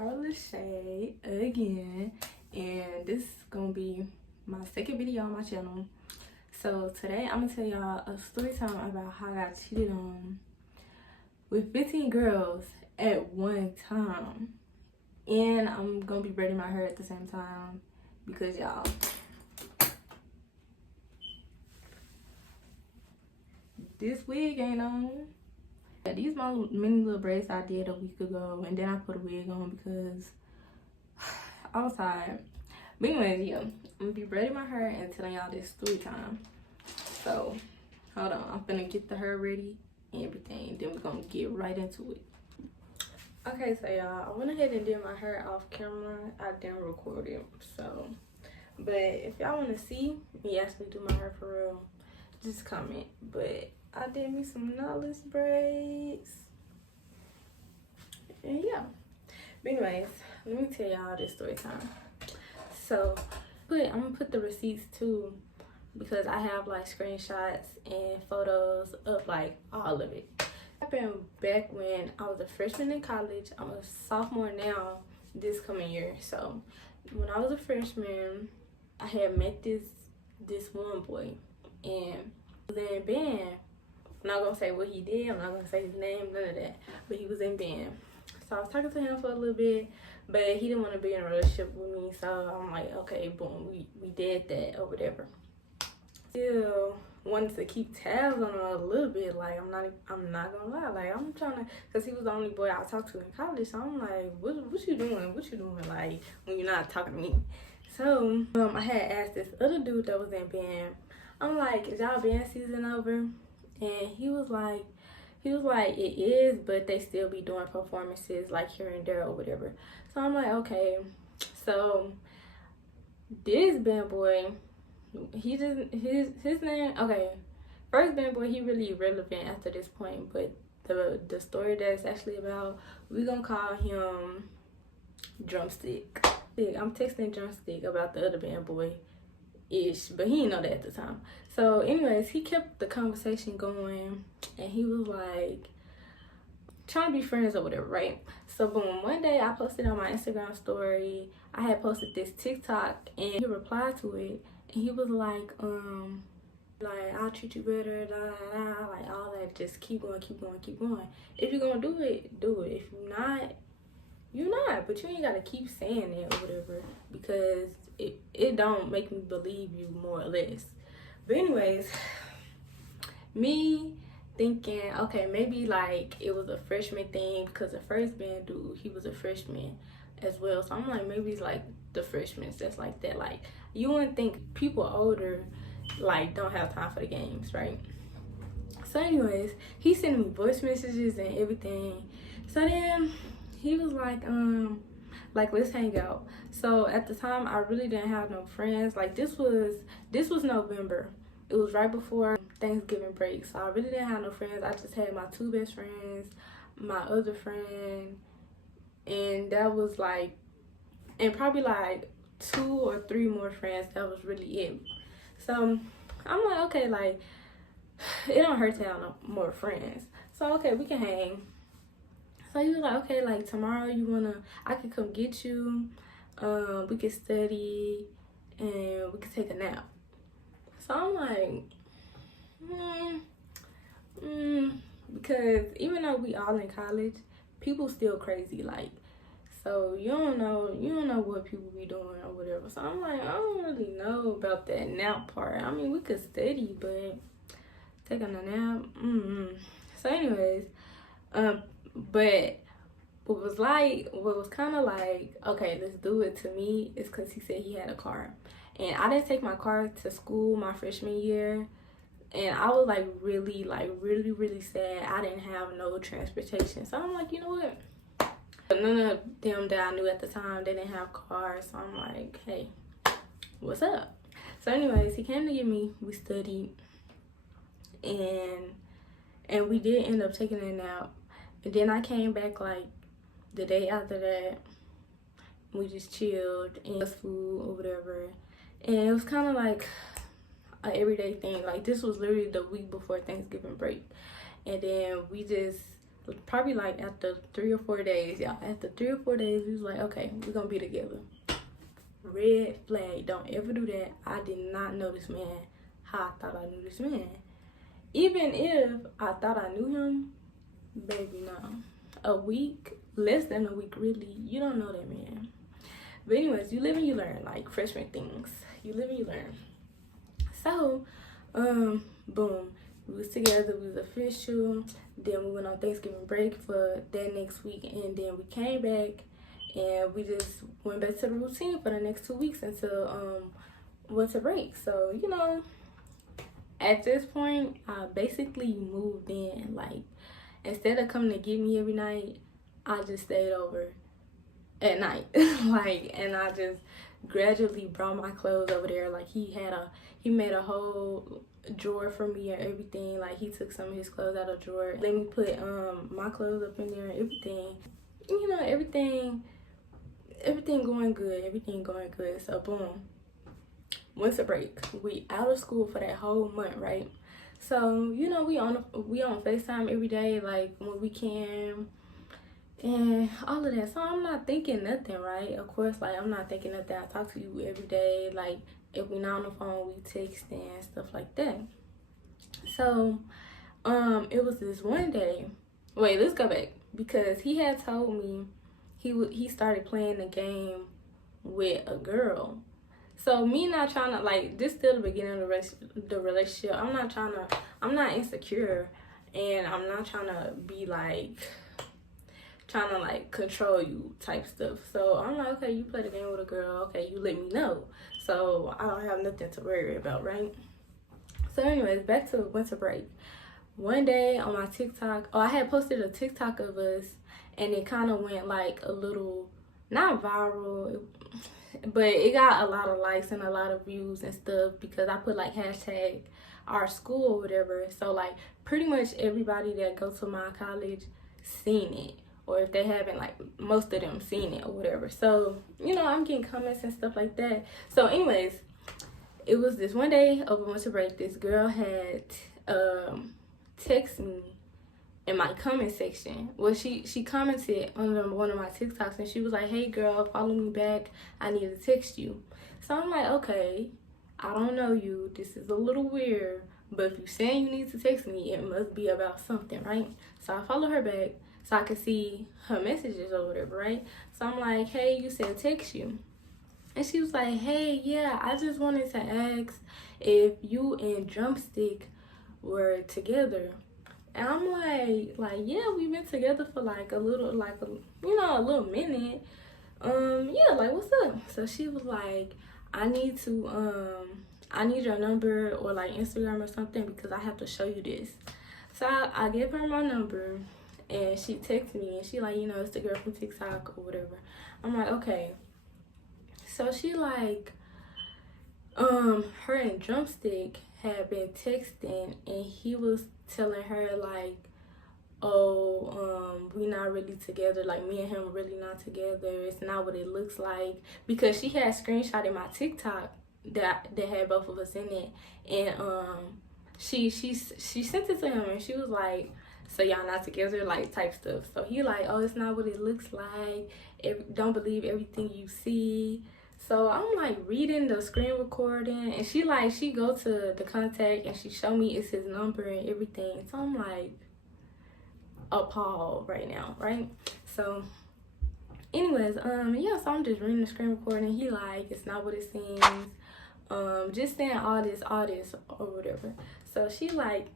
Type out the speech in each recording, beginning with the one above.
Charlotte Shade again, and this is gonna be my second video on my channel. So today I'm gonna tell y'all a story time about how I got cheated on with 15 girls at one time, and I'm gonna be braiding my hair at the same time because y'all, this wig ain't on. Yeah, these my mini little braids I did a week ago, and then I put a wig on because I was tired. But anyways, yeah, I'm gonna be braiding my hair and telling y'all this story time. So hold on, I'm gonna get the hair ready and everything, then we're gonna get right into it. Okay, so y'all, I went ahead and did my hair off camera. I didn't record it, so, but if y'all want to see me actually do my hair for real, just comment. But I did me some knotless braids, and yeah. But anyways, let me tell y'all this story time. So I'm gonna put the receipts too, because I have like screenshots and photos of like all of it. It happened back when I was a freshman in college. I'm a sophomore now this coming year. So when I was a freshman, I had met this one boy, and he was in band. I'm not gonna say what he did, I'm not gonna say his name, none of that, but he was in band. So I was talking to him for a little bit, but he didn't want to be in a relationship with me, so I'm like, okay, boom, we did that or whatever. Still wanted to keep tabs on him a little bit. Like, I'm not gonna lie, like, I'm trying to, because he was the only boy I talked to in college, so I'm like, what you doing, like, when you're not talking to me? So I had asked this other dude that was in band, I'm like, is y'all band season over? And he was like, it is, but they still be doing performances like here and there or whatever. So I'm like, okay. So this band boy, he just, his name, okay, first band boy, he really irrelevant after this point, but the story that's actually about, we gonna call him Drumstick. I'm texting Drumstick about the other band boy ish, but he didn't know that at the time. So anyways, he kept the conversation going, and he was like trying to be friends or whatever, right? So boom, one day I posted on my Instagram story, I had posted this TikTok, and he replied to it, and he was like I'll treat you better, da da da, like all that. Just keep going. If you're gonna do it, do it. If you're not, you're not. But you ain't gotta keep saying it or whatever, because it don't make me believe you, more or less. But anyways, me thinking, okay, maybe like it was a freshman thing, because the first band dude, he was a freshman as well. So I'm like, maybe it's like the freshmen that's like that. Like, you wouldn't think people older like don't have time for the games, right? So anyways, he sent me voice messages and everything. So then he was like let's hang out. So at the time, I really didn't have no friends. Like, this was November. It was right before Thanksgiving break, so I really didn't have no friends. I just had my two best friends, my other friend, and that was like, and probably like 2 or 3 more friends. That was really it. So I'm like, okay, like, it don't hurt to have no more friends. So okay, we can hang. So he was like, okay, like tomorrow I could come get you, we could study, and we could take a nap. So I'm like, because even though we all in college, people still crazy, like, so you don't know what people be doing or whatever. So I'm like, I don't really know about that nap part. I mean, we could study, but taking a nap, So anyways, but what was kind of like, okay, let's do it to me, is because he said he had a car, and I didn't take my car to school my freshman year, and I was like really sad. I didn't have no transportation. So I'm like, you know what, none of them that I knew at the time, they didn't have cars. So I'm like, hey, what's up? So anyways, he came to get me, we studied, and we did end up taking a nap. And then I came back like the day after that. We just chilled and ate food or whatever. And it was kind of like an everyday thing. Like, this was literally the week before Thanksgiving break. And then we just probably like after 3 or 4 days, y'all. After 3 or 4 days, we was like, okay, we're gonna be together. Red flag, don't ever do that. I did not know this man how I thought I knew this man. Even if I thought I knew him, baby, no. A week, less than a week, really, you don't know that man. But anyways, you live and you learn, like freshman things. You live and you learn. So, boom. We was together, we was official. Then we went on Thanksgiving break for that next week, and then we came back and we just went back to the routine for the next 2 weeks until winter break. So, you know, at this point, I basically moved in. Like, instead of coming to get me every night, I just stayed over at night. Like, and I just gradually brought my clothes over there. Like, he made a whole drawer for me and everything. Like, he took some of his clothes out of the drawer, let me put my clothes up in there and everything. You know, everything going good. So boom, winter break, we out of school for that whole month, right? So, you know, we on FaceTime every day, like when we can, and all of that. So I'm not thinking nothing, right? Of course, like, I'm not thinking nothing. I talk to you every day. Like, if we not on the phone, we text and stuff like that. So it was this one day. Wait, let's go back, because he had told me he started playing the game with a girl. So me not trying to, like, this still the beginning of the relationship. I'm not insecure, and I'm not trying to be like trying to like control you type stuff. So I'm like, okay, you play the game with a girl, okay, you let me know, so I don't have nothing to worry about, right? So anyways, back to winter break. One day on my TikTok, I had posted a TikTok of us, and it kind of went like a little, not viral, but it got a lot of likes and a lot of views and stuff, because I put like hashtag our school or whatever. So like pretty much everybody that goes to my college seen it, or if they haven't, like most of them seen it or whatever. So, you know, I'm getting comments and stuff like that. So anyways, it was this one day over winter break, this girl had text me in my comment section. Well, she commented on one of my TikToks, and she was like, hey girl, follow me back, I need to text you. So I'm like, okay, I don't know you, this is a little weird, but if you're saying you need to text me, it must be about something, right? So I follow her back so I could see her messages or whatever, right? So I'm like, hey, you said text you. And she was like, hey, yeah, I just wanted to ask if you and Drumstick were together. And I'm like, yeah, we've been together for like a little minute. Yeah, like, what's up? So she was like, I need your number or like Instagram or something, because I have to show you this. So I gave her my number, and she texted me, and she like, you know, it's the girl from TikTok or whatever. I'm like, okay. So she like, her and Drumstick had been texting, and he was telling her like, oh, we not really together, like me and him really not together, it's not what it looks like, because she had screenshotted my TikTok that had both of us in it, and she sent it to him, and she was like, so y'all not together, like type stuff. So he like, oh, it's not what it looks like, don't believe everything you see. So I'm like reading the screen recording, and she go to the contact, and she showed me it's his number and everything. So I'm like appalled right now, right? So anyways, yeah, so I'm just reading the screen recording. He like, it's not what it seems, just saying all this or whatever. So she like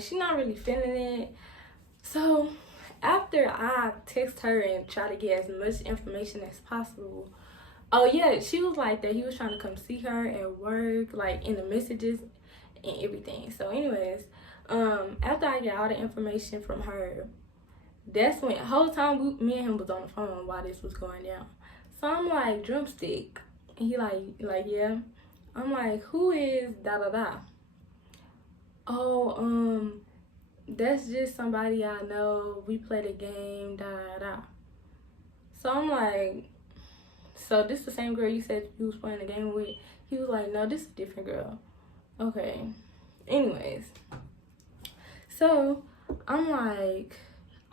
she not really feeling it. So after I text her and try to get as much information as possible, oh yeah, she was like that he was trying to come see her at work, like in the messages and everything. So anyways, after I get all the information from her, that's when the whole time me and him was on the phone while this was going down. So I'm like, Drumstick, and he like yeah. I'm like, who is da da da? Oh, that's just somebody I know, we play the game, da da da. So I'm like, so this the same girl you said you was playing the game with? He was like, no, this is a different girl. Okay. Anyways, so I'm like,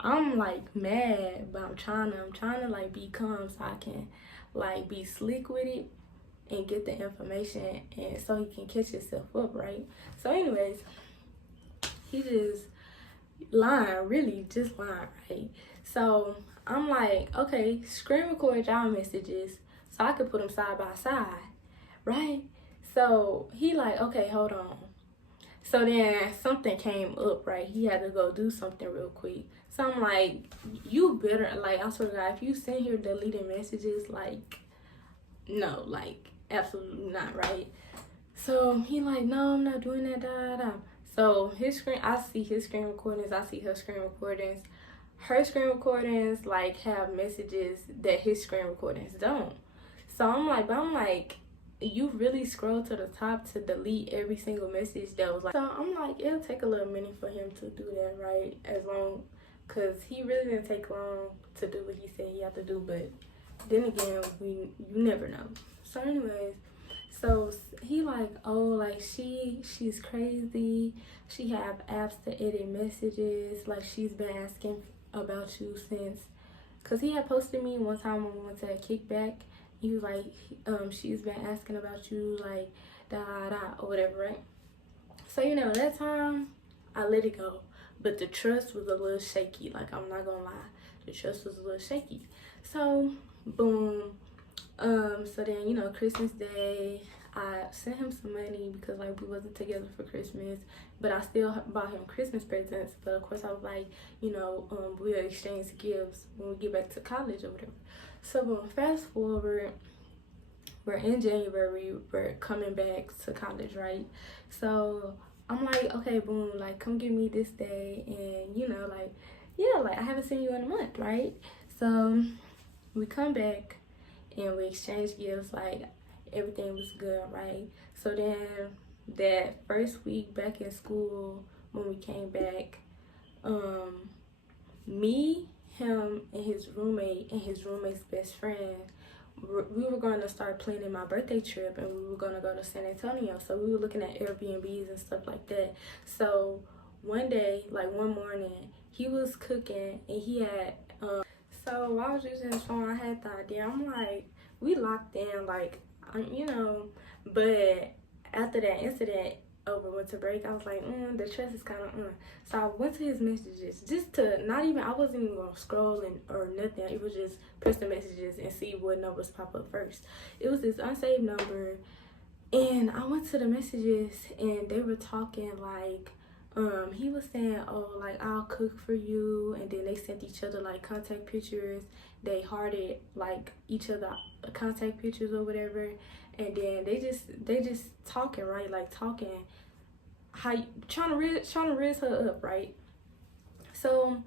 I'm like mad, but I'm trying to like be calm so I can like be slick with it and get the information, and so he can catch himself up, right? So anyways, he just lying, really just lying, right? So I'm like, okay, screen record y'all messages so I could put them side by side, right? So he like, okay, hold on. So then something came up, right? He had to go do something real quick. So I'm like, you better, like, I swear to God, if you sit here deleting messages, like, no, like, absolutely not, right? So he like, no, I'm not doing that, da, da, da. So his screen, I see his screen recordings, I see her screen recordings. Her screen recordings, like, have messages that his screen recordings don't. So I'm like, you really scroll to the top to delete every single message that was like. So I'm like, it'll take a little minute for him to do that, right? As long, cause he really didn't take long to do what he said he had to do. But then again, you never know. So anyways, so he like, oh, like she's crazy. She have apps to edit messages. Like she's been asking about you since, cause he had posted me one time when we went to a kickback. He was like, she's been asking about you, like, da da or whatever, right? So, you know, that time I let it go, but the trust was a little shaky. Like, I'm not gonna lie, the trust was a little shaky. So boom, so then, you know, Christmas Day, I sent him some money because like we wasn't together for Christmas, but I still bought him Christmas presents. But of course I was like, you know, we'll exchange gifts when we get back to college or whatever. So boom, fast forward, we're in January, we're coming back to college, right? So I'm like, okay, boom, like come get me this day, and you know, like, yeah, like I haven't seen you in a month, right? So we come back and we exchange gifts, like everything was good, right? So then that first week back in school, when we came back, me, him, and his roommate and his roommate's best friend, we were going to start planning my birthday trip, and we were going to go to San Antonio. So we were looking at Airbnbs and stuff like that. So one day, like one morning, he was cooking and he had so while I was using his phone, I had the idea. I'm like, we locked in, like, you know, but after that incident over winter break, I was like, the trust is kind of So I went to his messages just to not even, I wasn't even gonna scroll or nothing. It was just press the messages and see what numbers pop up first. It was this unsaved number, and I went to the messages and they were talking like, he was saying, oh, like, I'll cook for you, and then they sent each other like contact pictures. They hearted like each other contact pictures or whatever, and then they just talking, right? Like talking, how trying to raise her up, right? So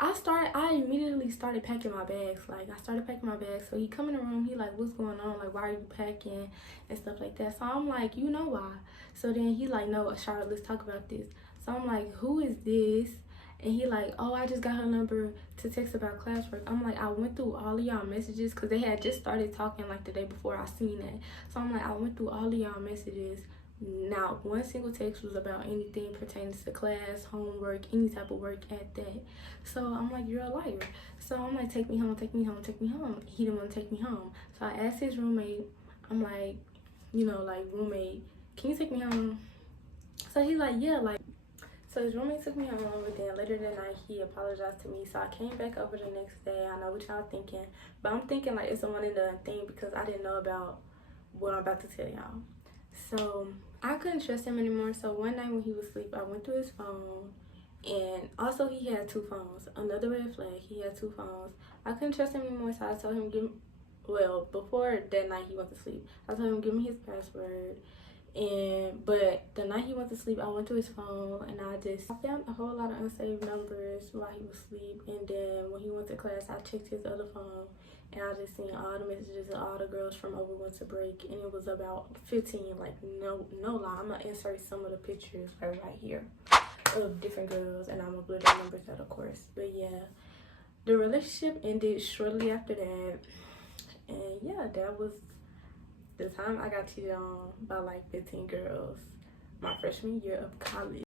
I immediately started packing my bags. Like I started packing my bags. So he come in the room, he like, what's going on? Like, why are you packing and stuff like that? So I'm like, you know why? So then he like, no, Charlotte, let's talk about this. So I'm like, who is this? And he like, oh, I just got her number to text about classwork. I'm like, I went through all of y'all messages because they had just started talking like the day before I seen that. So I'm like, I went through all of y'all messages. Not one single text was about anything pertaining to class, homework, any type of work at that. So I'm like, you're a liar. So I'm like, take me home, take me home, take me home. He didn't want to take me home. So I asked his roommate, I'm like, you know, like, roommate, can you take me home? So he's like, yeah, like. So his roommate took me home, and then later that night he apologized to me. So I came back over the next day. I know what y'all thinking, but I'm thinking like it's a one and done thing because I didn't know about what I'm about to tell y'all. So I couldn't trust him anymore. So one night when he was asleep, I went through his phone, and also he had 2 phones. Another red flag, he had 2 phones. I couldn't trust him anymore, so I told him before that night he went to sleep, I told him give me his password. But the night he went to sleep, I went to his phone and I found a whole lot of unsaved numbers while he was asleep. And then when he went to class, I checked his other phone and I just seen all the messages of all the girls from over winter break, and it was about 15. Like, no lie, I'm gonna insert some of the pictures right here of different girls, and I'm gonna blur their numbers out, of course. But yeah, the relationship ended shortly after that, and yeah, that was the time I got cheated on by like 15 girls my freshman year of college.